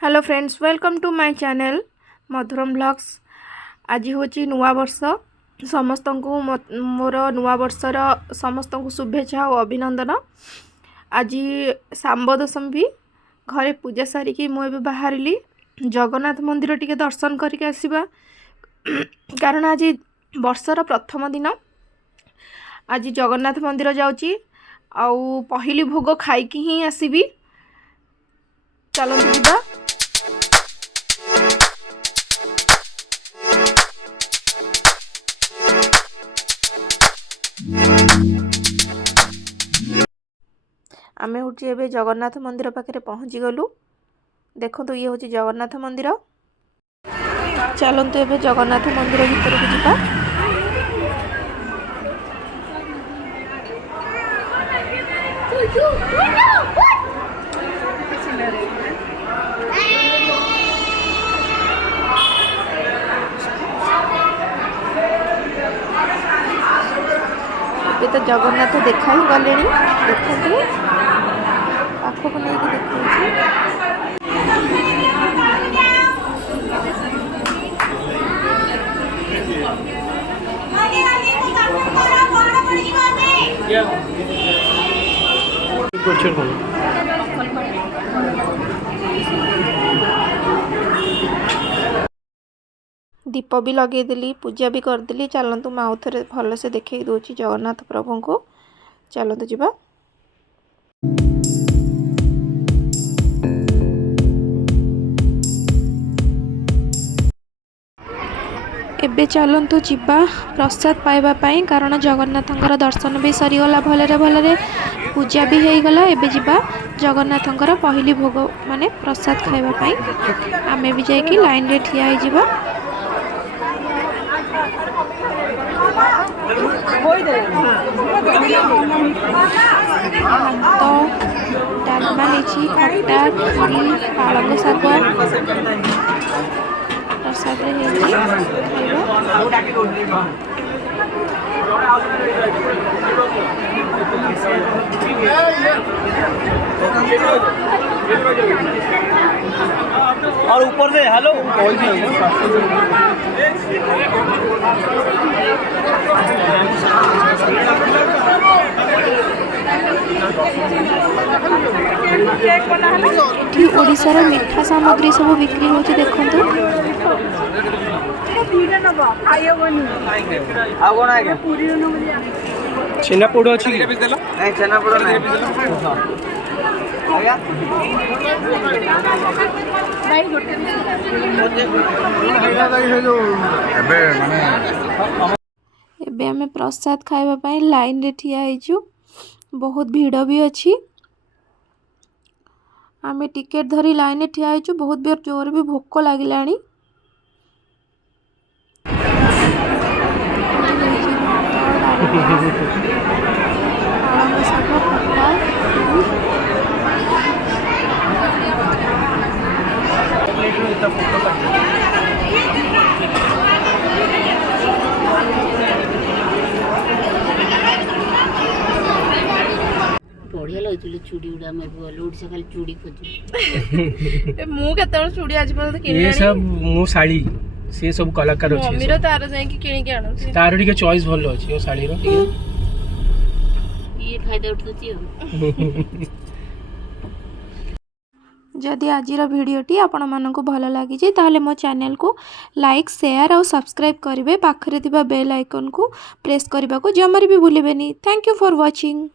Hello friends, welcome to my channel Madhuram blogs. आज हूँ नुआ वर्ष। समस्त को मोर नुआ वर्षर समस्त को शुभेच्छा और अभिनंदन। आज सांब दशमी भी घरे पूजा सारिकी मुझे बाहर जगन्नाथ मंदिर टिके दर्शन करके आसवा कारण आज वर्षर प्रथम दिन। आज जगन्नाथ मंदिर जाऊँगी आउ पहली भोग खाइकी ही आसबि। चलते जा। आमे हूँ एवं जगन्नाथ मंदिर पाखे पहुँची गलु। देखो ये हूँ जगन्नाथ मंदिर। चलते एवं जगन्नाथ मंदिर भीतर को जीवा। ये तो जगन्नाथ देखा ही गले। देखते पाखक नहीं देखा। दीप भी लगेदेली, पूजा भी करदेली। चलतु मैं आउ थे भल से देखे दूसरी जगन्नाथ प्रभु को। चलतु जीवा। एबे चलतु जीवा प्रसाद पाइबापी, कारण जगन्नाथंकर दर्शन भी सरीगला भलरे भलरे, पूजा भी हो गला। एबे जीवा जगन्नाथंकर पहली भोग माने प्रसाद खाइबापी। आमे भी जाइकी लाइन रे ठिया हो जीवा। तो डालमा नहीं, खट्टा खीरी पालक शाग प्रसाद और ऊपर से हेलो ओडिशार मीठा सामग्री सब बिक्री होची। देखंतु छेनापोड़ अच्छी नहीं, छेनापोड़ नहीं एबे हमें प्रसाद खाइबापी लाइन रे ठिया होइछु। बहुत भीड़ भी अच्छी। आमे टिकेट धरी लाइन रे ठिया होइछु। बहुत बेर जोर भी भोक लागिलानी। बढ़िया लगे चूड़ी गुड़ा में ओडिशा खाली चूड़ी खोज मु केते चूड़ी आज पर्यंत किनि ये सब मो साड़ी से सब कलाकार अछि। मम्मी रो तार जाय कि किनि के आनो तार टिके चॉइस भलो अछि ओ साड़ी रो। ये फायदा उठुची। जदि आज भिडटी आपण मानक भल लगी ताहले मो चैनल को लाइक, शेयर और सब्सक्राइब करेंगे। पाखरे थिबा बेल आइकन को प्रेस करने को जमार भी भूलें। Thank you for watching.